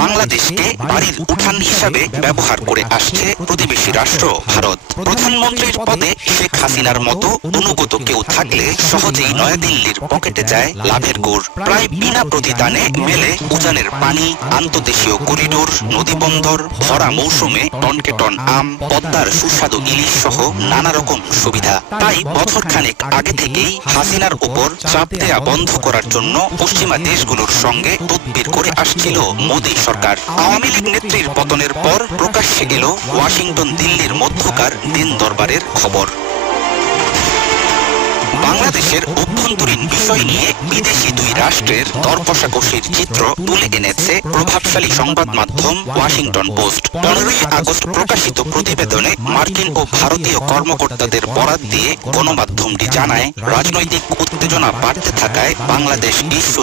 বাংলাদেশকে বাড়ির উঠান হিসাবে ব্যবহার করে আসছে প্রতিবেশী রাষ্ট্র ভারত। প্রধানমন্ত্রীর পদে শেখ হাসিনার মতো অনুগত কেউ থাকলে সহজেই নয়াদিল্লির পকেটে যায় লাভের গুড়। প্রায় বিনা প্রতিদানে মেলে উজানের পানি, আন্তদেশীয় করিডোর, নদীবন্দর, ভরা মৌসুমে টনকে টন আম, পদ্মার সুস্বাদু ইলিশ সহ নানা রকম সুবিধা। তাই বছরখানেক আগে থেকেই হাসিনার উপর চাপ দেয়া বন্ধ করার জন্য পশ্চিমা দেশগুলোর সঙ্গে তদবির করে আসছিল মোদী সরকার। আওয়ামী লীগ নেত্রীর পতনের পর প্রকাশ্যে এলো ওয়াশিংটন দিল্লির মধ্যকার দিন দরবারের খবর। বাংলাদেশের অভ্যন্তরীণ বিষয় নিয়ে বিদেশি দুই রাষ্ট্রের দর কষাকষির চিত্র তুলে এনেছে প্রভাবশালী সংবাদ মাধ্যম ওয়াশিংটন পোস্ট। 15ই আগস্ট প্রকাশিত প্রতিবেদনে মার্কিন ও ভারতীয় কর্মকর্তাদের বরাত দিয়ে গণমাধ্যমটি জানায়, রাজনৈতিক উত্তেজনা বাড়তে থাকায় বাংলাদেশ ইস্যু